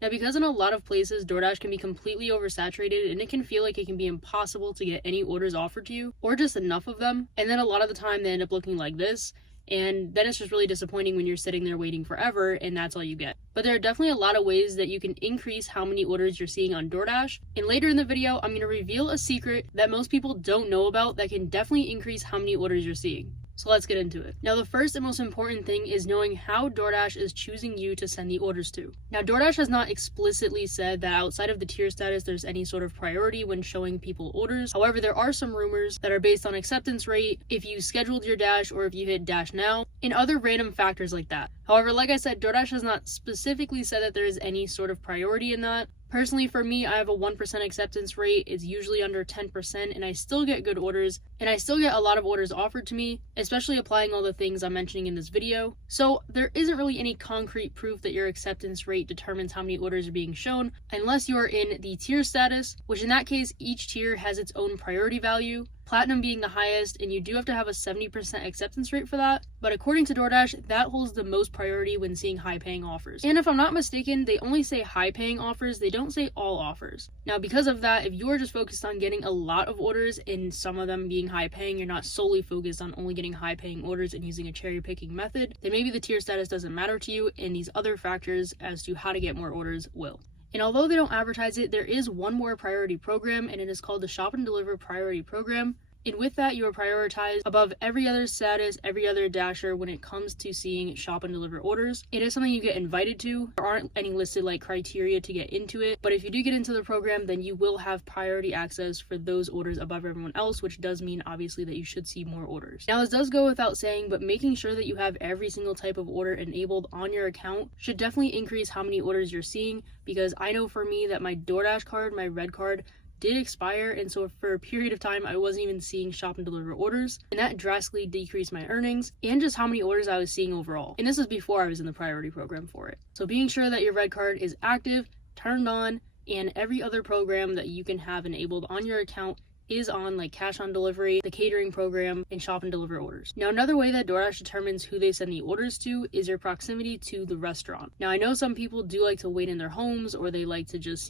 Now, because in a lot of places, DoorDash can be completely oversaturated and it can feel like it can be impossible to get any orders offered to you or just enough of them. And then a lot of the time they end up looking like this. And then it's just really disappointing when you're sitting there waiting forever and that's all you get. But there are definitely a lot of ways that you can increase how many orders you're seeing on DoorDash. And later in the video, I'm going to reveal a secret that most people don't know about that can definitely increase how many orders you're seeing. So let's get into it. Now, the first and most important thing is knowing how DoorDash is choosing you to send the orders to. Now, DoorDash has not explicitly said that outside of the tier status, there's any sort of priority when showing people orders. However, there are some rumors that are based on acceptance rate, if you scheduled your dash or if you hit dash now, and other random factors like that. However, like I said, DoorDash has not specifically said that there is any sort of priority in that. Personally, for me, I have a 1% acceptance rate. It's usually under 10%, and I still get good orders, and I still get a lot of orders offered to me, especially applying all the things I'm mentioning in this video. So there isn't really any concrete proof that your acceptance rate determines how many orders are being shown, unless you are in the tier status, which in that case, each tier has its own priority value. Platinum being the highest, and you do have to have a 70% acceptance rate for that. But according to DoorDash, that holds the most priority when seeing high-paying offers. And if I'm not mistaken, they only say high-paying offers, they don't say all offers. Now, because of that, if you're just focused on getting a lot of orders, and some of them being high-paying, you're not solely focused on only getting high-paying orders and using a cherry-picking method, then maybe the tier status doesn't matter to you, and these other factors as to how to get more orders will. And although they don't advertise it, there is one more priority program, and it is called the Shop and Deliver Priority Program. And with that, you are prioritized above every other status, every other dasher when it comes to seeing shop and deliver orders. It is something you get invited to. There aren't any listed like criteria to get into it, but if you do get into the program, then you will have priority access for those orders above everyone else, which does mean obviously that you should see more orders. Now, this does go without saying, but making sure that you have every single type of order enabled on your account should definitely increase how many orders you're seeing, because I know for me that my DoorDash card, my red card, did expire, and so for a period of time I wasn't even seeing shop and deliver orders, and that drastically decreased my earnings and just how many orders I was seeing overall. And this was before I was in the priority program for it. So being sure that your red card is active, turned on, and every other program that you can have enabled on your account is on, like cash on delivery, the catering program, and shop and deliver orders. Now, another way that DoorDash determines who they send the orders to is your proximity to the restaurant. Now, I know some people do like to wait in their homes, or they like to just,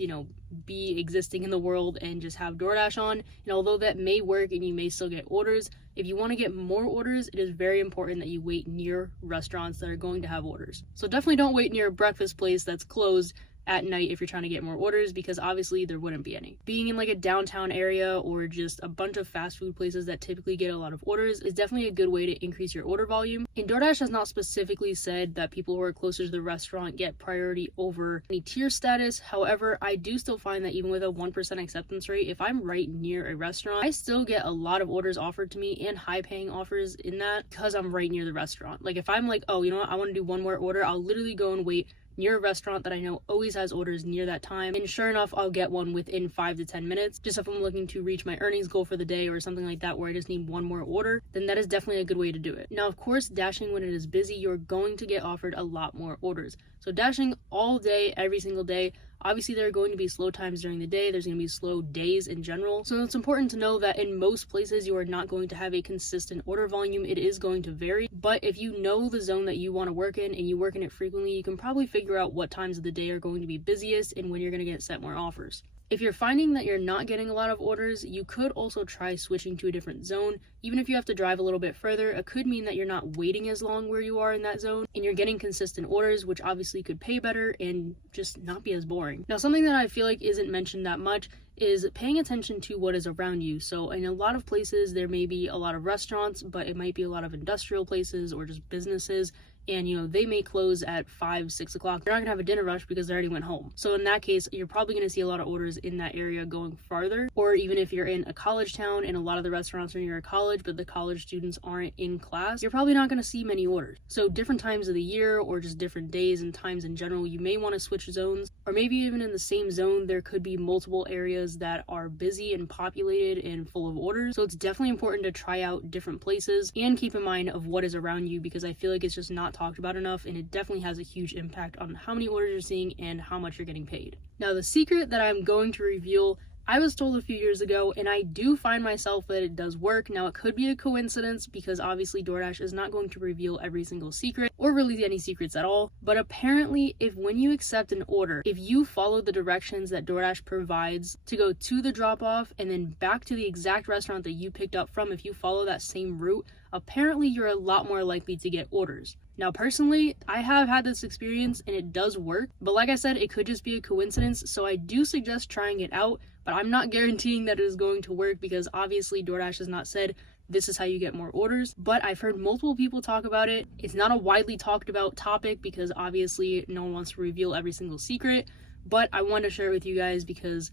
be existing in the world and just have DoorDash on. And although that may work and you may still get orders, if you want to get more orders, it is very important that you wait near restaurants that are going to have orders. So definitely don't wait near a breakfast place that's closed at night if you're trying to get more orders, because obviously there wouldn't be any. Being in like a downtown area or just a bunch of fast food places that typically get a lot of orders is definitely a good way to increase your order volume. And DoorDash has not specifically said that people who are closer to the restaurant get priority over any tier status. However, I do still find that even with a 1% acceptance rate, if I'm right near a restaurant, I still get a lot of orders offered to me and high paying offers in that because I'm right near the restaurant. Like if I'm like, oh, you know what, I want to do one more order, I'll literally go and wait near a restaurant that I know always has orders near that time, and sure enough, I'll get one within 5 to 10 minutes. Just if I'm looking to reach my earnings goal for the day or something like that where I just need one more order, then that is definitely a good way to do it. Now, of course, dashing when it is busy, you're going to get offered a lot more orders. So dashing all day, every single day, obviously there are going to be slow times during the day, there's going to be slow days in general. So it's important to know that in most places you are not going to have a consistent order volume. It is going to vary, but if you know the zone that you want to work in and you work in it frequently, you can probably figure out what times of the day are going to be busiest and when you're going to get sent more offers. If you're finding that you're not getting a lot of orders, you could also try switching to a different zone. Even if you have to drive a little bit further, it could mean that you're not waiting as long where you are in that zone and you're getting consistent orders, which obviously could pay better and just not be as boring. Now, something that I feel like isn't mentioned that much is paying attention to what is around you. So in a lot of places, there may be a lot of restaurants, but it might be a lot of industrial places or just businesses. And they may close at 5, 6 o'clock. They're not gonna have a dinner rush because they already went home. So in that case, you're probably gonna see a lot of orders in that area going farther. Or even if you're in a college town and a lot of the restaurants are near a college, but the college students aren't in class, you're probably not gonna see many orders. So different times of the year or just different days and times in general, you may wanna switch zones. Or maybe even in the same zone, there could be multiple areas that are busy and populated and full of orders. So it's definitely important to try out different places and keep in mind of what is around you, because I feel like it's just not talked about enough, and it definitely has a huge impact on how many orders you're seeing and how much you're getting paid. Now, the secret that I'm going to reveal I was told a few years ago, and I do find myself that it does work. Now, it could be a coincidence because obviously DoorDash is not going to reveal every single secret or release any secrets at all. But apparently, when you accept an order, if you follow the directions that DoorDash provides to go to the drop-off and then back to the exact restaurant that you picked up from, if you follow that same route, apparently you're a lot more likely to get orders. Now, personally, I have had this experience and it does work, but like I said, it could just be a coincidence, so I do suggest trying it out, but I'm not guaranteeing that it is going to work because obviously DoorDash has not said this is how you get more orders, but I've heard multiple people talk about it. It's not a widely talked about topic because obviously no one wants to reveal every single secret, but I want to share it with you guys because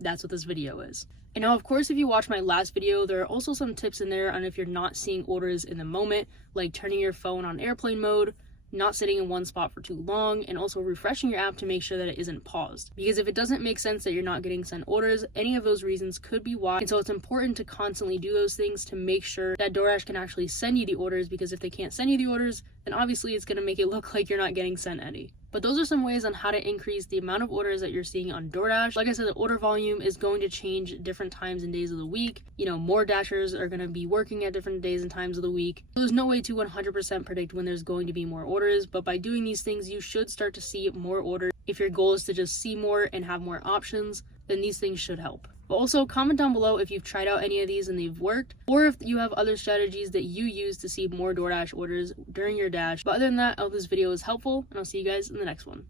that's what this video is. And now, of course, if you watch my last video, there are also some tips in there on if you're not seeing orders in the moment, like turning your phone on airplane mode, not sitting in one spot for too long, and also refreshing your app to make sure that it isn't paused. Because if it doesn't make sense that you're not getting sent orders, any of those reasons could be why. And so it's important to constantly do those things to make sure that DoorDash can actually send you the orders, because if they can't send you the orders, then obviously it's going to make it look like you're not getting sent any. But those are some ways on how to increase the amount of orders that you're seeing on DoorDash. Like I said, the order volume is going to change different times and days of the week. You know, more Dashers are going to be working at different days and times of the week. So there's no way to 100% predict when there's going to be more orders, but by doing these things, you should start to see more orders. If your goal is to just see more and have more options, then these things should help. But also comment down below if you've tried out any of these and they've worked, or if you have other strategies that you use to see more DoorDash orders during your dash. But other than that, I hope this video was helpful, and I'll see you guys in the next one.